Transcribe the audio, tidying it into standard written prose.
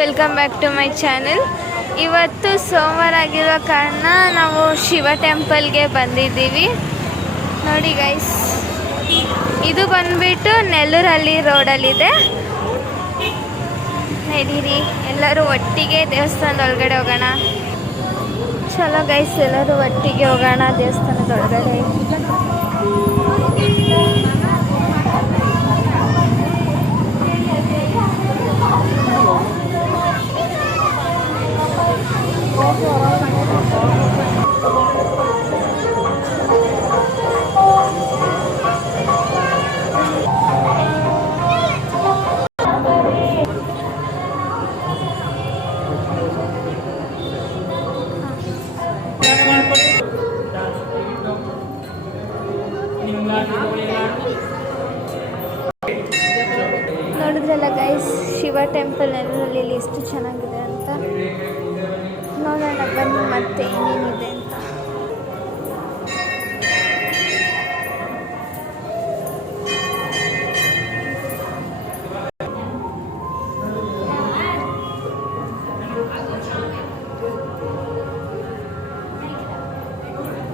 Welcome back to my channel. ಇವತ್ತು ಸೋಮವಾರ ಆಗಿರೋ ಕಾರಣ ನಾವು ಶಿವ ಟೆಂಪಲ್ಗೆ ಬಂದಿದ್ದೀವಿ. ನೋಡಿ ಗೈಸ್, ಇದು ಬಂದ್ಬಿಟ್ಟು ನೆಲ್ಲೂರಲ್ಲಿ ರೋಡಲ್ಲಿದೆ. ನಡೀರಿ ಎಲ್ಲರೂ ಒಟ್ಟಿಗೆ ದೇವಸ್ಥಾನದ ಒಳಗಡೆ ಹೋಗೋಣ. ಚಲೋ ಗೈಸ್, ಎಲ್ಲರೂ ಒಟ್ಟಿಗೆ ಹೋಗೋಣ ದೇವಸ್ಥಾನದ ಒಳಗಡೆ. ನೋಡಿದ್ರಲ್ಲ ಗೈಸ್, ಶಿವ ಟೆಂಪಲ್ ನೆಲ್ಲೂರಲ್ಲಿ ಎಷ್ಟು ಚೆನ್ನಾಗಿದೆ ಅಂತ. ನೋಡೋಣ ಬನ್ನಿ ಮತ್ತೆ ಏನೇನಿದೆ ಅಂತ.